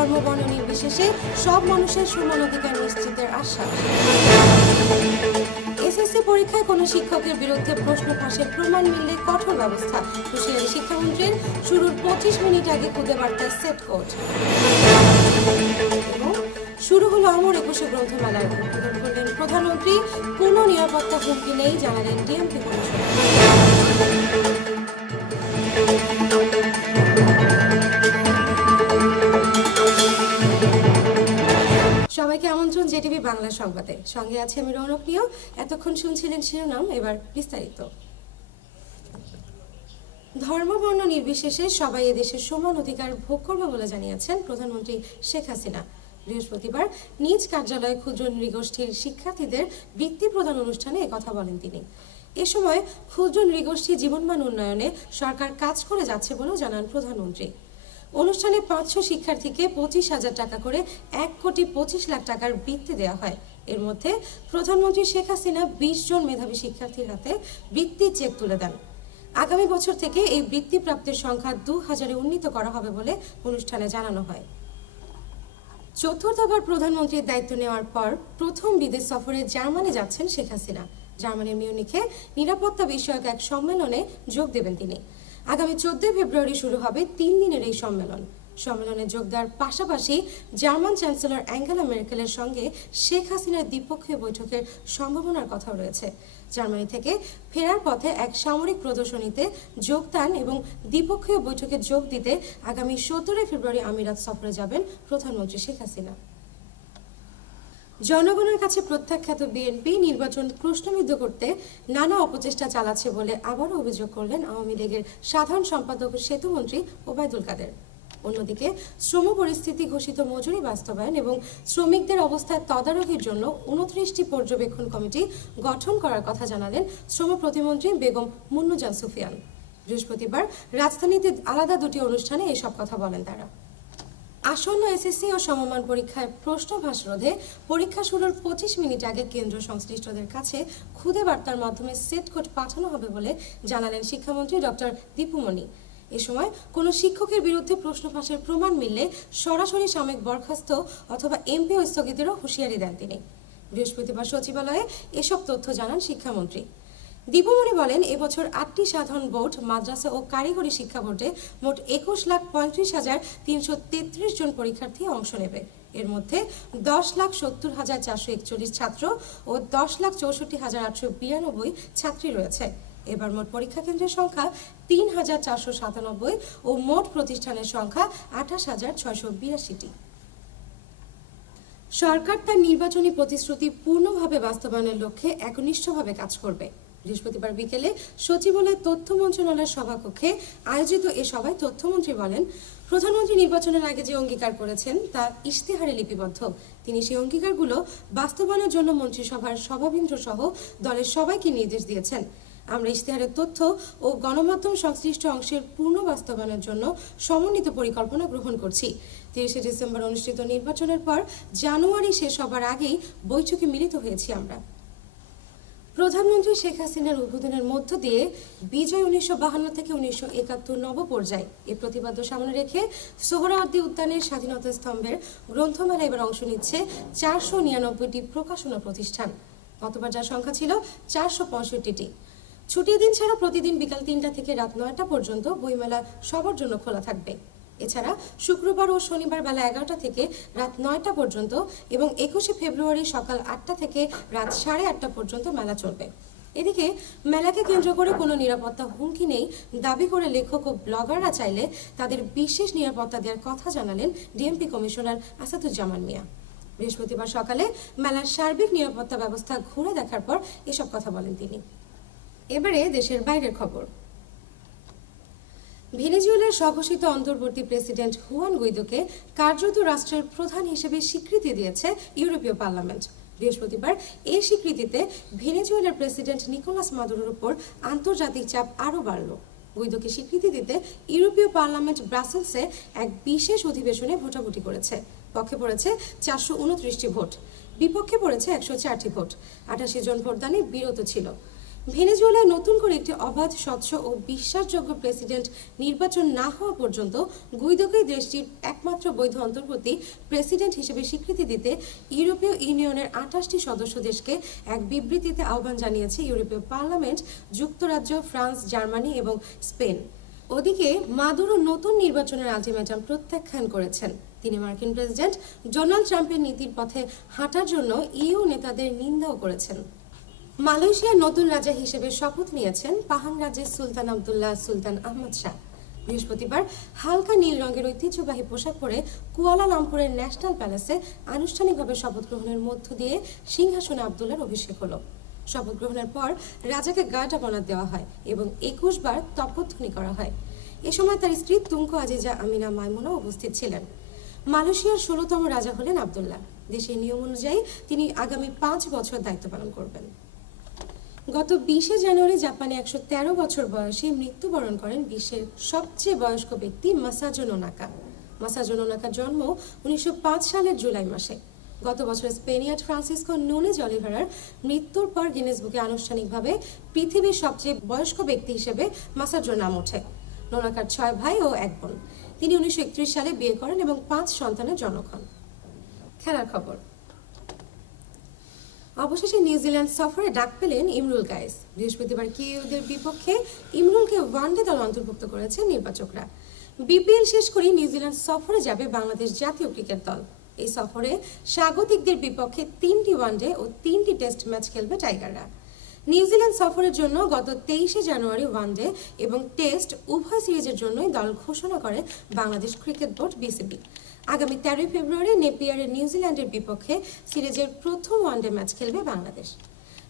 ধর্ম বর্ণ নির্বিশেষে সব মানুষের সমান অধিকার নিশ্চিতের আশ্বাস। এসএসসি পরীক্ষায় কোনো শিক্ষকের বিরুদ্ধে প্রশ্ন ফাঁসের প্রমাণ মিললে কঠোর ব্যবস্থা, হুঁশিয়ারি শিক্ষামন্ত্রীর। শুরুর 25 মিনিট আগে খুদে বার্তায় সেট কোড। এবং শুরু হলো অমর 21 গ্রন্থমেলার। উদ্বোধন করলেন প্রধানমন্ত্রী। কোনো নিরাপত্তা হুমকি নেই জানালেন ডিএমপি কমিশনার। সবাইকে আমন্ত্রণ জেটিভি বাংলা সংবাদে। সঙ্গে আছে আমি রৌনক নিও। এতক্ষণ শুনছিলেন শিরোনাম, এবার বিস্তারিত। ধর্ম বর্ণ নির্বিশেষে সবাই এদেশের সমান অধিকার ভোগ করবে বলে জানিয়েছেন প্রধানমন্ত্রী শেখ হাসিনা। বৃহস্পতিবার নিজ কার্যালয়ে ক্ষুদ্র নৃগোষ্ঠীর শিক্ষার্থীদের বৃত্তি প্রদান অনুষ্ঠানে একথা বলেন তিনি। এ সময় ক্ষুদ্র নৃগোষ্ঠী জীবনমান উন্নয়নে সরকার কাজ করে যাচ্ছে বলেও জানান প্রধানমন্ত্রী। অনুষ্ঠানে 500 শিক্ষার্থীকে 25,000 টাকা করে 1,25,00,000 টাকার বৃত্তি দেওয়া হয়। এর মধ্যে প্রধানমন্ত্রী শেখ হাসিনা 20 জন মেধাবী শিক্ষার্থীর হাতে বৃত্তি চেক তুলে দেন। আগামী বছর থেকে এই বৃত্তি প্রাপ্তির সংখ্যা 2000-এ উন্নীত করা হবে বলে অনুষ্ঠানে জানানো হয়। চতুর্থবার প্রধানমন্ত্রীর দায়িত্ব নেওয়ার পর প্রথম বিদেশ সফরে জার্মানি যাচ্ছেন শেখ হাসিনা। জার্মানির মিউনিখে নিরাপত্তা বিষয়ক এক সম্মেলনে যোগ দেবেন তিনি। আগামী 14 ফেব্রুয়ারি শুরু হবে 3 দিনের এই সম্মেলন। সম্মেলনে যোগ দেওয়ার পাশাপাশি জার্মান চ্যান্সেলর অ্যাঙ্গেলা মেরকেলের সঙ্গে শেখ হাসিনার দ্বিপক্ষীয় বৈঠকের সম্ভাবনার কথাও রয়েছে। জার্মানি থেকে ফেরার পথে এক সামরিক প্রদর্শনীতে যোগদান এবং দ্বিপক্ষীয় বৈঠকে যোগ দিতে আগামী 17 ফেব্রুয়ারি আমিরাত সফরে যাবেন প্রধানমন্ত্রী শেখ হাসিনা। জনগণের কাছে প্রত্যাখ্যাত বিএনপি নির্বাচন প্রশ্নবিদ্ধ করতে নানা অপচেষ্টা চালাচ্ছে বলে আবারও অভিযোগ করলেন আওয়ামী লীগের সাধারণ সম্পাদক সেতুমন্ত্রী ওবায়দুল কাদের। অন্যদিকে শ্রম পরিস্থিতি ঘোষিত মজুরি বাস্তবায়ন এবং শ্রমিকদের অবস্থায় তদারকির জন্য 29টি পর্যবেক্ষণ কমিটি গঠন করার কথা জানালেন শ্রম প্রতিমন্ত্রী বেগম মুন্নুজান সুফিয়ান। বৃহস্পতিবার রাজধানীতে আলাদা দুটি অনুষ্ঠানে এসব কথা বলেন তারা। আসন্ন এসএসসি ও সমমান পরীক্ষায় প্রশ্ন ফাঁস রোধে পরীক্ষা শুরুর 25 মিনিট আগে কেন্দ্র সংশ্লিষ্টদের কাছে খুদে বার্তার মাধ্যমে সেট কোড পাঠানো হবে বলে জানালেন শিক্ষামন্ত্রী ডক্টর দীপুমণি। এ সময় কোনো শিক্ষকের বিরুদ্ধে প্রশ্ন ফাঁসের প্রমাণ মিললে সরাসরি সাময়িক বরখাস্ত অথবা এমপিও স্থগিতেরও হুঁশিয়ারি দেন তিনি। বৃহস্পতিবার সচিবালয়ে এসব তথ্য জানান শিক্ষামন্ত্রী। দীপুমণি বলেন, এবছর 8টি সাধারণ বোর্ড, মাদ্রাসা ও কারিগরি শিক্ষা বোর্ডে মোট 21,35,333 জন পরীক্ষার্থী অংশ নেবে। এর মধ্যে 10,70,441 ছাত্র ও 10,64,892 ছাত্রী রয়েছে। এবার মোট পরীক্ষা কেন্দ্রের সংখ্যা 3,497 ও মোট প্রতিষ্ঠানের সংখ্যা 28,682টি। সরকার তার নির্বাচনী প্রতিশ্রুতি পূর্ণভাবে বাস্তবায়নের লক্ষ্যে একনিষ্ঠভাবে কাজ করবে। বৃহস্পতিবার বিকেলে সচিবালয় তথ্য মন্ত্রণালয়ের সভাকক্ষে আয়োজিত এ সভায় তথ্যমন্ত্রী বলেন, প্রধানমন্ত্রী নির্বাচনের আগে যে অঙ্গীকার করেছেন তা ইশতেহারে লিপিবদ্ধ। তিনি সেই অঙ্গীকারগুলো বাস্তবায়নের জন্য মন্ত্রিসভার সভাবৃন্দ সহ দলের সবাইকে নির্দেশ দিয়েছেন। আমরা ইশতেহারের তথ্য ও গণমাধ্যম সংশ্লিষ্ট অংশের পূর্ণ বাস্তবায়নের জন্য সমন্বিত পরিকল্পনা গ্রহণ করছি। 30 ডিসেম্বর অনুষ্ঠিত নির্বাচনের পর জানুয়ারি শেষ হবার আগেই বৈঠকে মিলিত হয়েছি আমরা। প্রধানমন্ত্রী শেখ হাসিনার উদ্বোধনের মধ্য দিয়ে বিজয় 1952 থেকে 1971 নবপর্যায় এ প্রতিপাদ্য সামনে রেখে সোহরাওয়ার্দী উদ্যানের স্বাধীনতা স্তম্ভের গ্রন্থমেলায় এবার অংশ নিচ্ছে 499টি প্রকাশনা প্রতিষ্ঠান। গতবার যার সংখ্যা ছিল 465টি। ছুটির দিন ছাড়া প্রতিদিন বিকাল 3টা থেকে রাত 9টা পর্যন্ত বইমেলা সবার জন্য খোলা থাকবে। এছাড়া শুক্রবার ও শনিবার বেলা 11টা থেকে রাত 9টা পর্যন্ত এবং 21 ফেব্রুয়ারি সকাল 8টা থেকে রাত 8:30টা পর্যন্ত মেলা চলবে। এদিকে মেলাকে কেন্দ্র করে কোনো নিরাপত্তা হুমকি নেই দাবি করে লেখক ও ব্লগাররা চাইলে তাদের বিশেষ নিরাপত্তা দেওয়ার কথা জানালেন ডিএমপি কমিশনার আসাদুজ্জামান মিয়া। বৃহস্পতিবার সকালে মেলার সার্বিক নিরাপত্তা ব্যবস্থা ঘুরে দেখার পর এসব কথা বলেন তিনি। এবারে দেশের বাইরের খবর। ভেনেজুয়েলার স্বঘোষিত অন্তর্বর্তী প্রেসিডেন্ট হুয়ান গুইদোকে কার্যত রাষ্ট্রের প্রধান হিসেবে স্বীকৃতি দিয়েছে ইউরোপীয় পার্লামেন্ট। বৃহস্পতিবার এই স্বীকৃতিতে ভেনেজুয়েলার প্রেসিডেন্ট নিকোলাস মাদুরোর উপর আন্তর্জাতিক চাপ আরও বাড়ল। গুইদোকে স্বীকৃতি দিতে ইউরোপীয় পার্লামেন্ট ব্রাসেলসে এক বিশেষ অধিবেশনে ভোটাভুটি করেছে। পক্ষে পড়েছে 429টি ভোট, বিপক্ষে পড়েছে 104টি ভোট। 88 জন ভোটদানে বিরত ছিল। ভেনেজুয়েলায় নতুন করে একটি অবাধ, স্বচ্ছ ও বিশ্বাসযোগ্য প্রেসিডেন্ট নির্বাচন না হওয়া পর্যন্ত গুইদোকে দেশটির একমাত্র বৈধ অন্তর্বর্তী প্রেসিডেন্ট হিসেবে স্বীকৃতি দিতে ইউরোপীয় ইউনিয়নের 28টি সদস্য দেশকে এক বিবৃতিতে আহ্বান জানিয়েছে ইউরোপীয় পার্লামেন্ট, যুক্তরাজ্য, ফ্রান্স, জার্মানি এবং স্পেন। ওদিকে মাদুরো নতুন নির্বাচনের আলটিমেটাম প্রত্যাখ্যান করেছেন। তিনি মার্কিন প্রেসিডেন্ট ডোনাল্ড ট্রাম্পের নীতির পথে হাঁটার জন্য ইইউ নেতাদের নিন্দাও করেছেন। মালয়েশিয়ার নতুন রাজা হিসেবে শপথ নিয়েছেন পাহাং রাজ্যের সুলতান আবদুল্লাহ সুলতান আহমদ শাহ। বৃহস্পতিবার হালকা নীল রঙের ঐতিহ্যবাহী পোশাক পরে কুয়ালালামপুরের ন্যাশনাল প্যালেসে আনুষ্ঠানিকভাবে শপথ গ্রহণের মধ্য দিয়ে সিংহাসনে আবদুল্লাহর অভিষেক হলো। শপথ গ্রহণের পর রাজাকে গার্ড অব অনার দেওয়া হয় এবং 21 বার তপধ্বনি করা হয়। এ সময় তার স্ত্রী তুঙ্কো আজিজা আমিনা মাইমুনা উপস্থিত ছিলেন। মালয়েশিয়ার 16তম রাজা হলেন আবদুল্লাহ। দেশের নিয়ম অনুযায়ী তিনি আগামী 5 বছর দায়িত্ব পালন করবেন। গত 20 জানুয়ারি জাপানে 113 বছর বয়সে মৃত্যুবরণ করেন বিশ্বের সবচেয়ে বয়স্ক ব্যক্তি মাসাজো নোনাকা। মাসাজো নোনাকার জন্ম 1905 সালের জুলাই মাসে। গত বছর স্পেনিয়ার্ড ফ্রান্সিসকো নুনেজ অলিভেরার মৃত্যুর পর গিনেস বুকে আনুষ্ঠানিকভাবে পৃথিবীর সবচেয়ে বয়স্ক ব্যক্তি হিসেবে মাসাজোর নাম ওঠে। নোনাকার 6 ভাই ও 1 বোন। তিনি 1931 সালে বিয়ে করেন এবং 5 সন্তানের জনক হন। খেলার খবর। অবশেষে নিউজিল্যান্ড সফরে ডাক পেলেন ইমরুল কায়েস। বৃহস্পতিবার কিউদের বিপক্ষে ইমরুলকে ওয়ানডে দল অন্তর্ভুক্ত করেছেন নির্বাচকরা। বিপিএল শেষ করে নিউজিল্যান্ড সফরে যাবে বাংলাদেশ জাতীয় ক্রিকেট দল। এই সফরে স্বাগতিকদের বিপক্ষে 3টি ওয়ানডে ও 3টি টেস্ট ম্যাচ খেলবে টাইগাররা। নিউজিল্যান্ড সফরের জন্য গত 23 জানুয়ারি ওয়ানডে এবং টেস্ট উভয় সিরিজের জন্যই দল ঘোষণা করে বাংলাদেশ ক্রিকেট বোর্ড বিসিবি। আগামী 13 ফেব্রুয়ারি নেপিয়ারে নিউজিল্যান্ডের বিপক্ষে সিরিজের প্রথম ওয়ানডে ম্যাচ খেলবে বাংলাদেশ।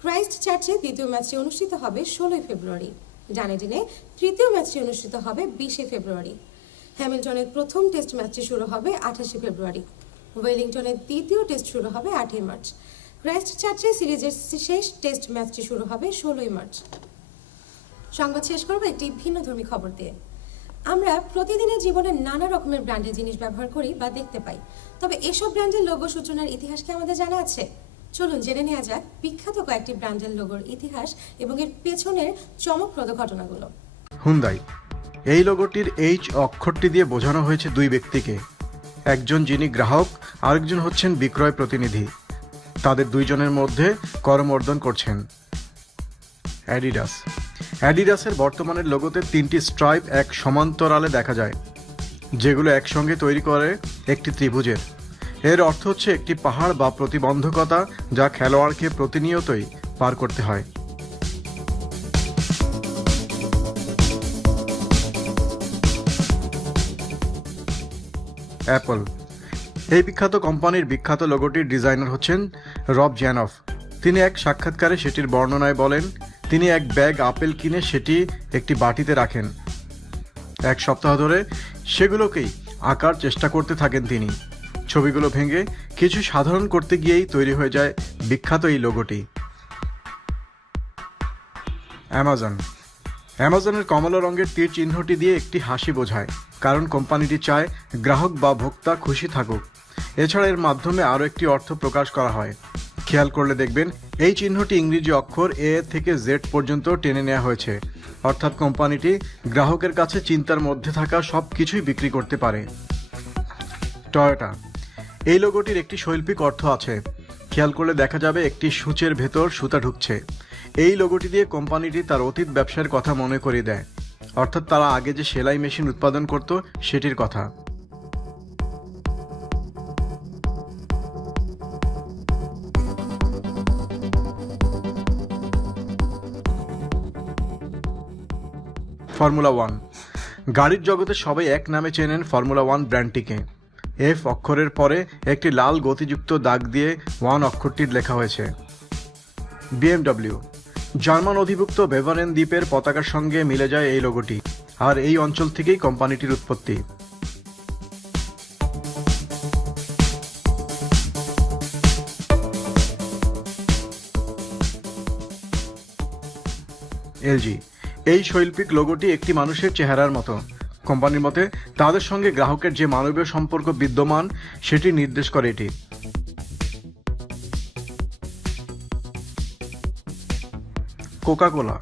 ক্রাইস্ট চার্চে দ্বিতীয় ম্যাচটি অনুষ্ঠিত হবে 16 ফেব্রুয়ারি। ডানেডিনে তৃতীয় ম্যাচটি অনুষ্ঠিত হবে 20 ফেব্রুয়ারি। হ্যামিল্টনের প্রথম টেস্ট ম্যাচটি শুরু হবে 28 ফেব্রুয়ারি। ওয়েলিংটনের দ্বিতীয় টেস্ট শুরু হবে 8 মার্চ। ক্রাইস্ট চার্চে সিরিজের শেষ টেস্ট ম্যাচটি শুরু হবে 16 মার্চ। সংবাদ শেষ করব একটি ভিন্নধর্মী খবর দিয়ে। আমরা প্রতিদিনের জীবনে নানা রকমের ব্র্যান্ডের জিনিস ব্যবহার করি বা দেখতে পাই, তবে এসব ব্র্যান্ডের লোগো সূচনার ইতিহাস কি আমাদের জানা আছে? চলুন জেনে নেওয়া যাক বিখ্যাত কয়েকটি ব্র্যান্ডের লোগোর ইতিহাস এবং এর পেছনের চমকপ্রদ ঘটনাগুলো। হুন্দাই। এই লোগোটির এইচ অক্ষরটি দিয়ে বোঝানো হয়েছে দুই ব্যক্তিকে, একজন যিনি গ্রাহক, আরেকজন হচ্ছেন বিক্রয় প্রতিনিধি। তাদের দুইজনের মধ্যে করমর্দন করছেন। অ্যাডিডাসের বর্তমানের লোগোতে 3টি স্ট্রাইপ এক সমান্তরালে দেখা যায়, যেগুলো একসঙ্গে তৈরি করে একটি ত্রিভুজের। এর অর্থ হচ্ছে একটি পাহাড় বা প্রতিবন্ধকতা যা খেলোয়াড়কে প্রতিনিয়তই পার করতে হয়। অ্যাপল। এই বিখ্যাত কোম্পানির বিখ্যাত লোগোটির ডিজাইনার হচ্ছেন রব জ্যানফ। তিনি এক সাক্ষাৎকারে সেটির বর্ণনায় বলেন, তিনি এক ব্যাগ আপেল কিনে সেটি একটি বাটিতে রাখেন। 1 সপ্তাহ ধরে সেগুলোকেই আঁকার চেষ্টা করতে থাকেন তিনি। ছবিগুলো ভেঙে কিছু সাধারণ করতে গিয়েই তৈরি হয়ে যায় বিখ্যাত এই লোগোটি। অ্যামাজনের কমলা রঙের তীর চিহ্নটি দিয়ে একটি হাসি বোঝায়, কারণ কোম্পানিটি চায় গ্রাহক বা ভোক্তা খুশি থাকুক। এছাড়া এর মাধ্যমে আরও একটি অর্থ প্রকাশ করা হয়। খেয়াল করলে দেখবেন এই চিহ্নটি ইংরেজি অক্ষর এ থেকে জেড পর্যন্ত টেনে নেওয়া হয়েছে, অর্থাৎ কোম্পানিটি গ্রাহকের কাছে চিন্তার মধ্যে থাকা সব কিছুই বিক্রি করতে পারে। টয়োটা। এই লোগোটির একটি শৈল্পিক অর্থ আছে। খেয়াল করলে দেখা যাবে একটি সূচের ভেতর সুতা ঢুকছে। এই লোগোটি দিয়ে কোম্পানিটি তার অতীত ব্যবসার কথা মনে করিয়ে দেয়, অর্থাৎ তারা আগে যে সেলাই মেশিন উৎপাদন করত সেটির কথা। ফর্মুলা 1। গাড়ির জগতে সবাই এক নামে চেনেন ফর্মুলা 1 ব্র্যান্ডটিকে। এফ অক্ষরের পরে একটি লাল গতিযুক্ত দাগ দিয়ে 1 অক্ষরটি লেখা হয়েছে। বিএমডব্লিউ। জার্মান অধিভুক্ত বেভারেন দ্বীপের পতাকার সঙ্গে মিলে যায় এই লোগোটি, আর এই অঞ্চল থেকেই কোম্পানিটির উৎপত্তি। এলজি। এই শৈল্পিক লোগোটি একটি মানুষের চেহারার মতো। কোম্পানির মতে তাদের সঙ্গে গ্রাহকের যে মানবীয় সম্পর্ক বিদ্যমান সেটি নির্দেশ করে এটি। কোকা-কোলা।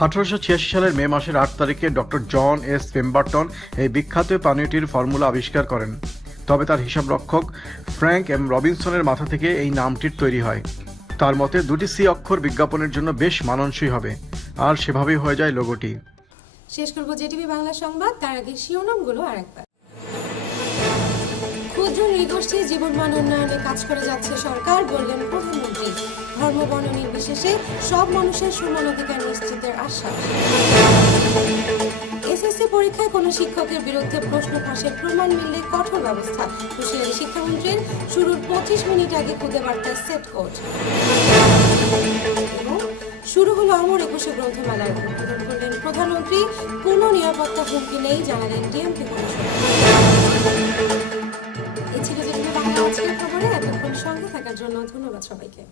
1886 সালের মে মাসের 8 তারিখে ডক্টর জন এস পেম্বারটন এই বিখ্যাত পানীয়টির ফর্মুলা আবিষ্কার করেন। তবে তার হিসাবরক্ষক ফ্র্যাঙ্ক এম রবিনসনের মাথা থেকে এই নামটির তৈরি হয়। তার মতে দুটি সি অক্ষর বিজ্ঞাপনের জন্য বেশ মানানসই হবে, আর সেভাবেই হয়ে যায় লোগোটি। শেষ করবো জেটিভি বাংলা সংবাদ, তার আগে শিরোনামগুলো আরেকবার। ক্ষুদ্র নৃগোষ্ঠী জীবনমান উন্নয়নে কাজ করে যাচ্ছে সরকার, বললেন প্রধানমন্ত্রী। ধর্ম বর্ণ নির্বিশেষে সব মানুষের সমান অধিকার নিশ্চিতের আশ্বাস। এসএসসি পরীক্ষায় কোনো শিক্ষকের বিরুদ্ধে প্রশ্ন ফাঁসের প্রমাণ মিললে কঠোর ব্যবস্থা, হুঁশিয়ারি শিক্ষামন্ত্রীর। শুরুর 25 মিনিট আগে খুদে বার্তায় সেট কোড। শুরু হলো অমর 21 গ্রন্থমেলার উদ্বোধন করলেন প্রধানমন্ত্রী। কোনো নিরাপত্তা হুমকি নেই, জানালেন ডিএমপি কমিশনার। এই ছিল জেটিভি বাংলা আজকের খবরে। এতক্ষণ সঙ্গে থাকার জন্য ধন্যবাদ সবাইকে।